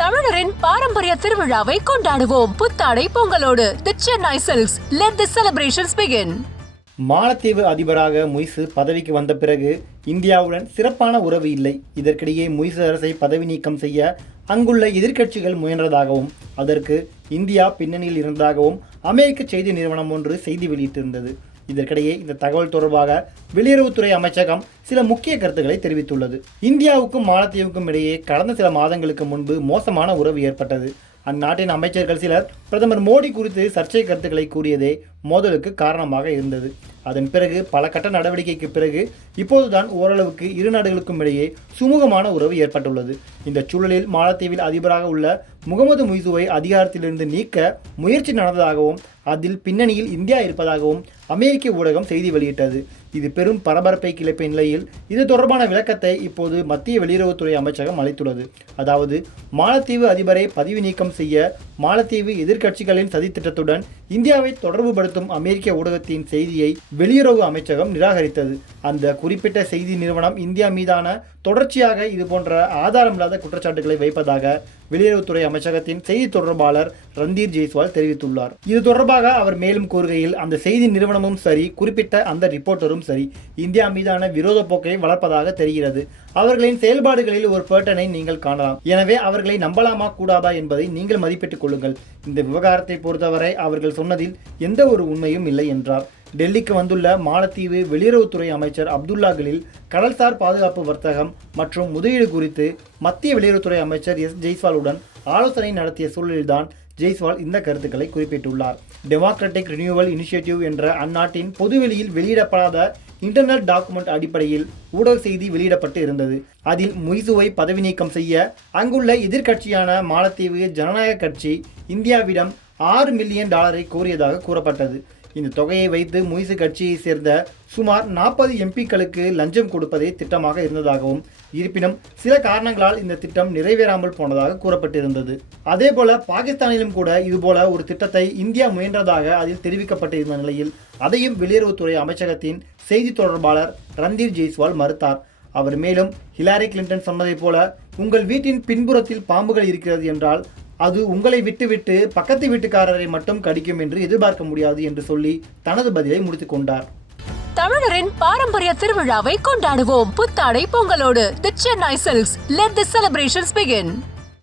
தமிழரின் பாரம்பரிய திருவிழாவை கொண்டாடுவோம். புத்தாடை பொங்கலோடு the Chennai silks. Let the celebrations begin. மாலத்தீவு அதிபராக முய்சு பதவிக்கு வந்த பிறகு இந்தியாவுடன் சிறப்பான உறவு இல்லை. இதற்கிடையே முய்சு அரசை பதவி நீக்கம் செய்ய அங்குள்ள எதிர்க்கட்சிகள் முயன்றதாகவும் அதற்கு இந்தியா பின்னணியில் இருந்ததாகவும் அமெரிக்க செய்தி நிறுவனம் ஒன்று செய்தி வெளியிட்டிருந்தது. இதற்கிடையே இந்த தகவல் தொடர்பாக வெளியுறவுத்துறை அமைச்சகம் சில முக்கிய கருத்துக்களை தெரிவித்துள்ளது. இந்தியாவுக்கும் மாலத்தீவுக்கும் இடையே கடந்த சில மாதங்களுக்கு முன்பு மோசமான உறவு ஏற்பட்டது. அந்நாட்டின் அமைச்சர்கள் சிலர் பிரதமர் மோடி குறித்து சர்ச்சை கருத்துக்களை கூறியதே மோதலுக்கு காரணமாக இருந்தது. அதன் பிறகு பல கட்ட நடவடிக்கைக்கு பிறகு இப்போதுதான் ஓரளவுக்கு இரு நாடுகளுக்கும் இடையே சுமூகமான உறவு ஏற்பட்டுள்ளது. இந்த சூழலில் மாலத்தீவில் அதிபராக உள்ள முகமது முய்சுவை அதிகாரத்திலிருந்து நீக்க முயற்சி நடந்ததாகவும் அதில் பின்னணியில் இந்தியா இருப்பதாகவும் அமெரிக்க ஊடகம் செய்தி வெளியிட்டது. இது பெரும் பரபரப்பை கிளப்பிய நிலையில் இது தொடர்பான விளக்கத்தை இப்போது மத்திய வெளியுறவுத்துறை அமைச்சகம் அளித்துள்ளது. அதாவது மாலத்தீவு அதிபரை பதவி நீக்கம் செய்ய மாலத்தீவு எதிர்க்கட்சிகளின் சதித்திட்டத்துடன் இந்தியாவை தொடர்புபடுத்தும் அமெரிக்க ஊடகத்தின் செய்தியை வெளியுறவு அமைச்சகம் நிராகரித்தது. அந்த குறிப்பிட்ட செய்தி நிறுவனம் இந்தியா மீதான தொடர்ச்சியாக இதுபோன்ற ஆதாரமில்லாத குற்றச்சாட்டுகளை வைப்பதாக வெளியுறவுத்துறை அமைச்சகத்தின் செய்தி தொடர்பாளர் ரந்தீர் ஜெய்ஸ்வால் தெரிவித்துள்ளார். இது தொடர்பாக அவர் மேலும் கூறுகையில், அந்த செய்தி நிறுவனமும் சரி, குறிப்பிட்ட அந்த ரிப்போர்ட்டரும் சரி, இந்தியா மீதான விரோத போக்கை வளர்ப்பதாக தெரிகிறது. அவர்களின் செயல்பாடுகளில் ஒரு பேட்டர்னை நீங்கள் காணலாம். எனவே அவர்களை நம்பலாமா கூடாதா என்பதை நீங்கள் மதிப்பிட்டுக் கொள்ளுங்கள். இந்த விவகாரத்தை பொறுத்தவரை அவர்கள் சொன்னதில் எந்த ஒரு உண்மையும் இல்லை என்றார். டெல்லிக்கு வந்துள்ள மாலத்தீவு வெளியுறவுத்துறை அமைச்சர் அப்துல்லா கலீல் கடல்சார் பாதுகாப்பு, வர்த்தகம் மற்றும் முதலீடு குறித்து மத்திய வெளியுறவுத்துறை அமைச்சர் ஜெய்ஸ்வாலுடன் ஆலோசனை நடத்திய சூழலில்தான் ஜெய்ஸ்வால் இந்த கருத்துக்களை குறிப்பிட்டுள்ளார். டெமோக்ராட்டிக் ரினியூவல் இனிஷியேட்டிவ் என்ற அந்நாட்டின் பொதுவெளியில் வெளியிடப்படாத இன்டர்னல் டாக்குமெண்ட் அடிப்படையில் ஊடக செய்தி வெளியிடப்பட்டு இருந்தது. அதில் முய்சுவை பதவி நீக்கம் செய்ய அங்குள்ள எதிர்க்கட்சியான மாலத்தீவு ஜனநாயக கட்சி இந்தியாவிடம் $6 மில்லியன் கோரியதாக கூறப்பட்டது. இந்த தொகையை வைத்து முய்சு கட்சியை சேர்ந்த சுமார் 40 எம்பிக்களுக்கு லஞ்சம் கொடுப்பதே திட்டமாக இருந்ததாகவும், இருப்பினும் சில காரணங்களால் இந்த திட்டம் நிறைவேறாமல் போனதாக கூறப்பட்டிருந்தது. அதேபோல பாகிஸ்தானிலும் கூட இதுபோல ஒரு திட்டத்தை இந்தியா முயன்றதாக அதில் தெரிவிக்கப்பட்டிருந்த நிலையில் அதையும் வெளியுறவுத்துறை அமைச்சகத்தின் செய்தி தொடர்பாளர் ரந்தீர் ஜெய்ஸ்வால் மறுத்தார். அவர் மேலும், ஹிலாரி கிளின்டன் சொன்னதைப் போல உங்கள் வீட்டின் பின்புறத்தில் பாம்புகள் இருக்கிறது என்றால் அது உங்களை விட்டுவிட்டு பக்கத்து வீட்டுக்காரரை மட்டும் கடிக்கும் என்று எதிர்பார்க்க முடியாது என்று சொல்லி தனது பதிலை முடித்துக் கொண்டார். தமிழரின் பாரம்பரிய திருவிழாவை கொண்டாடுவோம். புத்தாடை பொங்கலோடு the Chennai silks. Let the celebrations begin.